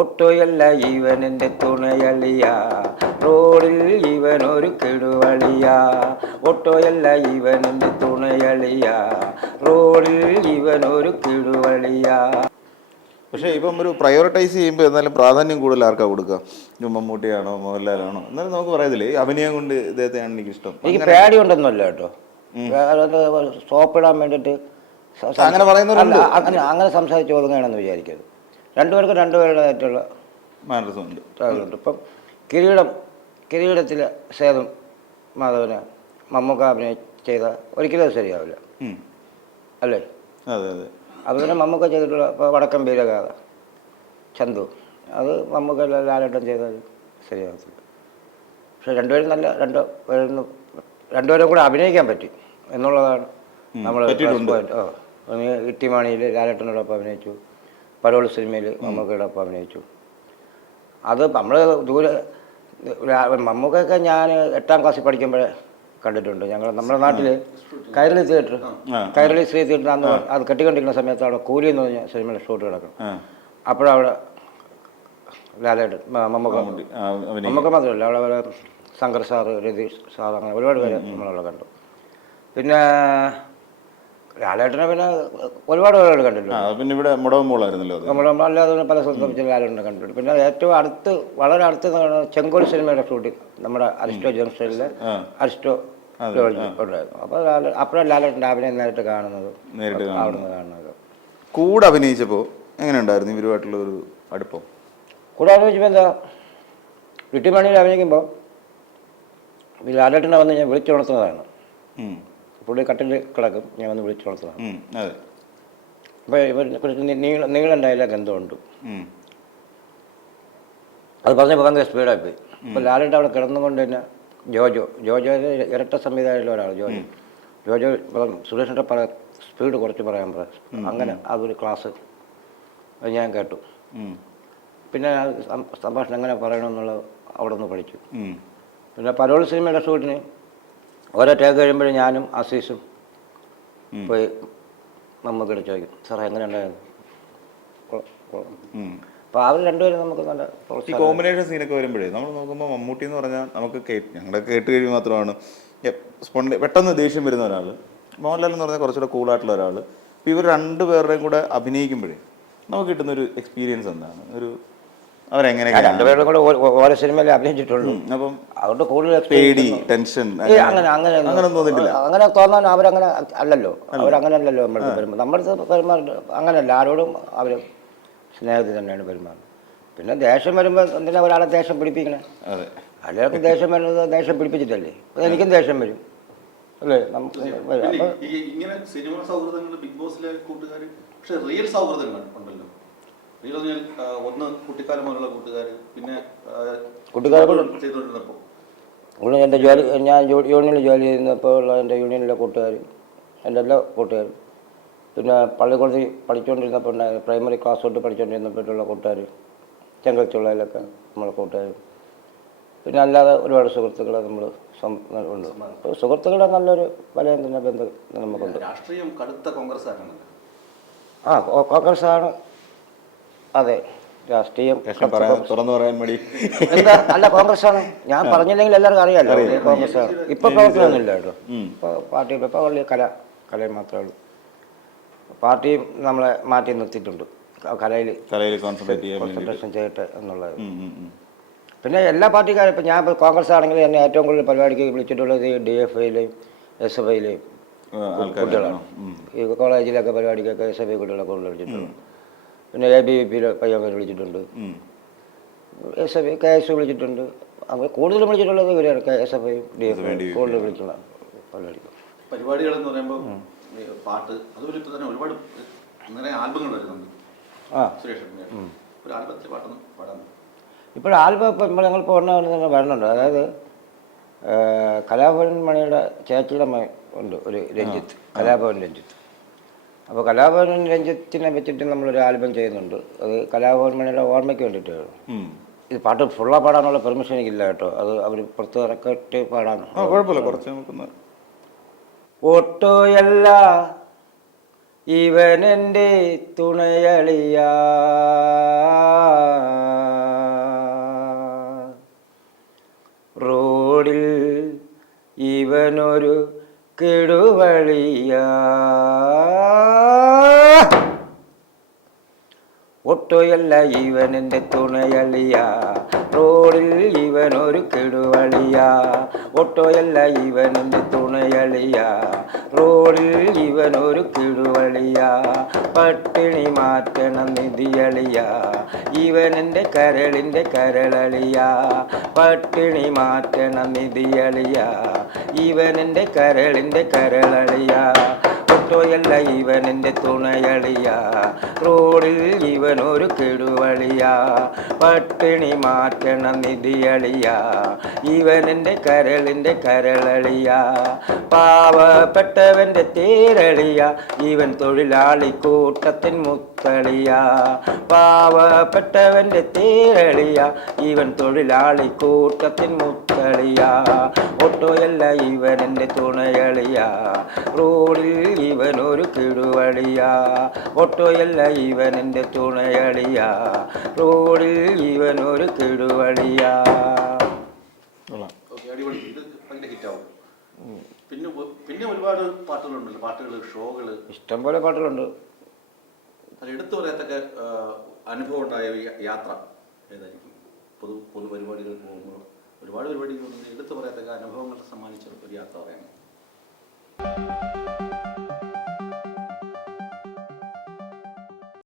ഒട്ടോയല്ല ഇവനെൻ്റെ തുണയളിയ, റോഡിൽ ഇവനൊരു കെടുവളിയ. ഒട്ടോയല്ല ഇവനെൻ്റെ തുണയളിയ, റോഡിൽ ഇവനൊരു കെടുവളിയ. പക്ഷേ ഇപ്പം ഒരു പ്രയോറിറ്റൈസ് ചെയ്യുമ്പോൾ എന്നാലും പ്രാധാന്യം കൂടുതൽ ആർക്കാ കൊടുക്കുക? മമ്മൂട്ടിയാണോ മോഹൻലാലാണോ എന്നാലും നമുക്ക് പറയത്തില്ലേ, ഈ അഭിനയം കൊണ്ട് ഇദ്ദേഹത്തെയാണ് എനിക്കിഷ്ടം. എനിക്ക് പേടി ഉണ്ടെന്നല്ല കേട്ടോ, സോപ്പിടാൻ വേണ്ടിയിട്ട് അങ്ങനെ പറയുന്നവരുണ്ട്. അങ്ങനെ സംസാരിച്ച് ഒതുങ്ങണമെന്ന് വിചാരിക്കരുത്. രണ്ടുപേർക്കും രണ്ടുപേരുടേതായിട്ടുള്ള മാനസമുണ്ട്. ഇപ്പം കിരീടത്തിലെ സേതും മാധവന് മമ്മൂക്ക അഭിനയം ചെയ്ത ഒരിക്കലും അത് ശരിയാവില്ല, അല്ലേ? അതെ അതെ. അതുപോലെ മമ്മൂക്ക ചെയ്തിട്ടുള്ള ഇപ്പോൾ വടക്കം വീരഗാഥ, ചന്തു, അത് മമ്മൂക്ക ലാലേട്ടൻ ചെയ്താൽ ശരിയാകത്തില്ല. പക്ഷെ രണ്ടുപേരും നല്ല രണ്ടുപേരും കൂടെ അഭിനയിക്കാൻ പറ്റി എന്നുള്ളതാണ് നമ്മൾ പോയിന്റ്. ഇട്ടിമാണിയിൽ ലാലേട്ടനോടൊപ്പം അഭിനയിച്ചു, പരോൾ സിനിമയിൽ മമ്മൂക്കയോടൊപ്പം അഭിനയിച്ചു. അത് നമ്മൾ മമ്മൂക്കൊക്കെ ഞാൻ 8ാം ക്ലാസ്സിൽ പഠിക്കുമ്പോഴേ കണ്ടിട്ടുണ്ട്. നമ്മുടെ നാട്ടിൽ കൈരളി തിയേറ്റർ, കൈരളി ശ്രീ തിയേറ്റർ, അന്ന് അത് കെട്ടിക്കൊണ്ടിരിക്കുന്ന സമയത്ത് അവിടെ കൂലി എന്ന് പറഞ്ഞ സിനിമയുടെ ഷൂട്ട് കിടക്കും. അപ്പോഴവിടെ ലാലേട്ടൻ മമ്മൂക്ക മാത്രമല്ല, അവിടെ ശങ്കർ സാറ്, രതീഷ് സാർ, അങ്ങനെ ഒരുപാട് പേര് നമ്മളവിടെ കണ്ടു. പിന്നെ ലാലേട്ടനെ പിന്നെ ഒരുപാട് പേരോട് കണ്ടിട്ടുണ്ട്. പിന്നെ ഇവിടെ മുടവമ്പോളായിരുന്നല്ലോ, അല്ലാതെ പല സ്ഥലത്തും വെച്ച് ലാലേട്ടനെ കണ്ടിട്ടുണ്ട്. പിന്നെ ഏറ്റവും അടുത്ത്, വളരെ അടുത്ത് ചെങ്കോൽ സിനിമയുടെ ഷൂട്ടിംഗ് നമ്മുടെ അരിസ്റ്റോ ജംഗ്ഷനിലെ അരിസ്റ്റോ ഉണ്ടായിരുന്നു. അപ്പോഴാണ് ലാലേട്ടൻ്റെ അഭിനയം നേരിട്ട് കാണുന്നത്. കൂടെ അഭിനയിച്ചപ്പോൾ എങ്ങനെ ഉണ്ടായിരുന്നു ഇവരുമായിട്ടുള്ള ഒരു അടുപ്പം? കൂടെ അഭിനയിച്ചപ്പോൾ എന്താ, ഇട്ടിമണിയിൽ അഭിനയിക്കുമ്പോൾ ലാലേട്ടനെ വന്ന് ഞാൻ വിളിച്ചുണർത്തുന്നതാണ്. പുള്ളി കട്ടിൽ കിടക്കും, ഞാൻ വന്ന് വിളിച്ചുണർത്തുന്നതാണ്. അപ്പോൾ ഇവരെ കുറിച്ച് നീളുണ്ടായില്ല ഗന്ധമുണ്ട്. അത് പറഞ്ഞപ്പോൾ ഭയങ്കര സ്പീഡായിപ്പോയി. അപ്പോൾ ലാലേട്ടൻ അവിടെ കിടന്നുകൊണ്ട് തന്നെ ജോജോ ഇരട്ട സംവിധായകരുടെ ഒരാൾ ജോജോ സുരേഷിൻ്റെ സ്പീഡ് കുറച്ച് പറയാൻ പറയാം. അങ്ങനെ അതൊരു ക്ലാസ് ഞാൻ കേട്ടു. പിന്നെ സംഭാഷണം എങ്ങനെ പറയണമെന്നുള്ളത് അവിടെ നിന്ന് പഠിച്ചു. പിന്നെ പരോൾ സിനിമയുടെ ഷൂട്ടിന് ഓരോ ടേക്ക് കഴിയുമ്പോഴും ഞാനും അസീസും പോയി മമ്മൂക്കയോട് ചോദിക്കും, സാറേ എങ്ങനെ ഉണ്ടായിരുന്നു? അപ്പോൾ അവർ രണ്ടുപേരും നമുക്ക് നല്ല ഈ കോമ്പിനേഷൻ സീനൊക്കെ വരുമ്പോഴേ നമ്മൾ നോക്കുമ്പോൾ മമ്മൂട്ടി എന്ന് പറഞ്ഞാൽ നമുക്ക് ഞങ്ങളുടെ കേട്ട് കഴിയുമ്പോൾ മാത്രമാണ് പെട്ടെന്ന് ദേഷ്യം വരുന്ന ഒരാൾ. മോഹൻലാൽ എന്ന് പറഞ്ഞാൽ കുറച്ചുകൂടെ കൂളായിട്ടുള്ള ഒരാൾ. അപ്പോൾ ഇവർ രണ്ടുപേരുടെയും കൂടെ അഭിനയിക്കുമ്പോഴേ നമുക്ക് കിട്ടുന്നൊരു എക്സ്പീരിയൻസ് എന്താണ്? ഒരു അവരെങ്ങനെ രണ്ടുപേരും കൂടെ ഓരോ സിനിമയിൽ അഭിനയിച്ചിട്ടുള്ളൂ. അപ്പം അതുകൊണ്ട് കൂടുതൽ പേടി, ടെൻഷൻ അങ്ങനെ തോന്നാൻ അവരങ്ങനെ അല്ലല്ലോ, അവരങ്ങനെ അല്ലല്ലോ നമ്മുടെ പെരുമാറുന്നത്. അങ്ങനെയല്ല, ആരോടും അവർ സ്നേഹത്തിൽ തന്നെയാണ് പെരുമാറുന്നത്. പിന്നെ ദേഷ്യം വരുമ്പോൾ എന്തിനാ ഒരാളെ ദേഷ്യം പിടിപ്പിക്കണേ? എല്ലാവർക്കും ദേഷ്യം വരുന്നത് ദേഷ്യം പിടിപ്പിച്ചിട്ടല്ലേ. എനിക്കും ദേഷ്യം വരും, അല്ലേ? നമുക്ക് ഇങ്ങനെ സിനിമ സൗഹൃദങ്ങൾ, ബിഗ് ബോസിലെ കൂട്ടുകാർ, പക്ഷെ റിയൽ സൗഹൃദങ്ങൾ ഉണ്ടല്ലോ. ഒന്ന് കുട്ടിക്കാലം മുതലുള്ള കൂട്ടുകാർ, പിന്നെ ചെയ്തുകൊണ്ടിരുന്നപ്പോൾ എൻ്റെ ജോലി, ഞാൻ യൂണിയനിൽ ജോലി ചെയ്യുന്നപ്പോൾ ഉള്ള എൻ്റെ യൂണിയനിലെ കൂട്ടുകാർ, എൻ്റെ എല്ലാ കൂട്ടുകാരും, പിന്നെ പള്ളിക്കൂടത്തിൽ പഠിച്ചുകൊണ്ടിരുന്നപ്പോൾ ഉണ്ടായിരുന്നു, പ്രൈമറി ക്ലാസ് തൊട്ട് പഠിച്ചുകൊണ്ടിരുന്നപ്പോഴുള്ള കൂട്ടുകാർ, ചെങ്കൽച്ചുള്ളതിലൊക്കെ നമ്മളെ കൂട്ടുകാരും, പിന്നെ അല്ലാതെ ഒരുപാട് സുഹൃത്തുക്കളെ നമ്മൾ ഉണ്ട്. സുഹൃത്തുക്കളുടെ നല്ലൊരു വലയം തന്നെ ബന്ധം നമുക്കുണ്ട്. രാഷ്ട്രീയം കടുത്ത കോൺഗ്രസ്സാണ്. കോൺഗ്രസ്സാണ്. അതെ, രാഷ്ട്രീയം തുറന്നു പറയാൻ മടി. എന്താ, അല്ല കോൺഗ്രസ്സാണ്. ഞാൻ പറഞ്ഞില്ലെങ്കിൽ എല്ലാവർക്കും അറിയാമല്ലോ കോൺഗ്രസ്സാണ്. ഇപ്പൊ പ്രവർത്തനമൊന്നുമില്ല കേട്ടോ. ഇപ്പൊ പാർട്ടി ഇപ്പൊ വലിയ കലയിൽ മാത്രമേ ഉള്ളൂ. പാർട്ടിയും നമ്മളെ മാറ്റി നിർത്തിയിട്ടുണ്ട്, കലയിൽ കോൺസെൻട്രേഷൻ ചെയ്യട്ടെ എന്നുള്ളത്. പിന്നെ എല്ലാ പാർട്ടിക്കാരും ഇപ്പം ഞാൻ കോൺഗ്രസ് ആണെങ്കിൽ എന്നെ ഏറ്റവും കൂടുതൽ പരിപാടിക്ക് വിളിച്ചിട്ടുള്ളത് DFIയിലെയും SFIയിലെയും കുട്ടികളാണ്. ഈ കോളേജിലൊക്കെ പരിപാടിക്കൊക്കെ SFI കുട്ടികളെ കൂടുതൽ വിളിച്ചിട്ടുണ്ട്. പിന്നെ ABVPയിലെ പയ്യന്മാർ വിളിച്ചിട്ടുണ്ട്, SFI KS വിളിച്ചിട്ടുണ്ട്. അവർ കൂടുതലും വിളിച്ചിട്ടുള്ളത് ഇവരാണ്, SFIയും DFI കൂടുതൽ വിളിച്ചുള്ള പരിപാടികളെന്ന് പറയുമ്പോൾ പാട്ട്, അതുപോലെ ഇപ്പോൾ തന്നെ ഒരുപാട് ആൽബങ്ങൾ വരുന്നുണ്ട്. ഒരു ആൽബത്തിൽ പാട്ടൊന്നും പാടാൻ ഇപ്പോൾ ആൽബം ഇപ്പോൾ ഞങ്ങൾ തന്നെ വരണുണ്ട്. അതായത് കലാഭവൻ മണിയുടെ ചേച്ചിയുടെ ഉണ്ട് ഒരു രഞ്ജിത്ത്, കലാഭവൻ രഞ്ജിത്ത്. അപ്പോൾ കലാഭവൻ രഞ്ജിത്തിനെ വെച്ചിട്ട് നമ്മളൊരു ആൽബം ചെയ്യുന്നുണ്ട്. അത് കലാഭവൻ മണിയുടെ ഓർമ്മയ്ക്ക് വേണ്ടിയിട്ടാണ്. ഇത് പാട്ട് ഫുള്ളാ പാടാനുള്ള പെർമിഷൻ എനിക്കില്ല കേട്ടോ, അത് അവർ പുറത്ത് ഇറക്കിട്ട് പാടാൻ. കുഴപ്പമില്ല, കുറച്ച് നമുക്ക് ഒട്ടോയല്ല ഇവനെൻ്റെ തുണയളിയ റോഡിൽ ഇവനൊരു കെടുവളിയ ഒട്ടോയല്ല ഇവനെൻ്റെ തുണയളിയ റോഡിൽ ഇവനൊരു കെടുവളിയ ഒട്ടോയല്ല ഇവനെൻ്റെ തുണയളിയ റോഡിൽ ഇവനൊരു കെടുവളിയ പട്ടിണി മാറ്റണം നിധിയളിയ ഇവനെൻ്റെ കരളിൻ്റെ കരളളിയ പട്ടിണി മാറ്റണം നിധിയളിയ ഇവനെൻ്റെ കരളിൻ്റെ കരളളിയ ഒട്ടോയല്ല ഇവനെൻ്റെ തുണയളിയ റോഡിൽ ഇവനൊരു കെടുവളിയ പട്ടിണി മാറ്റണം നിധിയളിയ ഇവനെൻ്റെ കരളിൻ്റെ കരളളിയ പാവപ്പെട്ടവൻ്റെ തേരളിയ ഇവൻ തൊഴിലാളി കൂട്ടത്തിൻ മുത്തളിയ പാവപ്പെട്ടവൻ്റെ തേരളിയ ഇവൻ തൊഴിലാളി കൂട്ടത്തിൻ മുത്തളിയ ഒട്ടോയല്ല ഇവനെൻ്റെ തുണയളിയ റോഡിൽ ഇവനൊരു കെടുവളിയ ഒട്ടോയല്ല ഇവനെൻ്റെ തുണയളിയ റോഡിൽ ഇവനൊരു കെടുവളിയ. ഓക്കെ, അടിപൊളി. ഇത് ഭയങ്കര ഹിറ്റാവും. പിന്നെ പിന്നെ ഒരുപാട് പാട്ടുകളുണ്ടല്ലോ, പാട്ടുകൾ, ഷോകള്, ഇഷ്ടംപോലെ പാട്ടുകളുണ്ട്. അത് എടുത്തു പറയത്തക്ക അനുഭവം ഉണ്ടായ യാത്ര ഏതായിരിക്കും? പൊതു പരിപാടികൾ പോകുമ്പോൾ ഒരുപാട് പരിപാടികൾ എടുത്തു പറയത്തക്ക അനുഭവങ്ങൾ സമ്മാനിച്ച ഒരു യാത്ര പറയാം.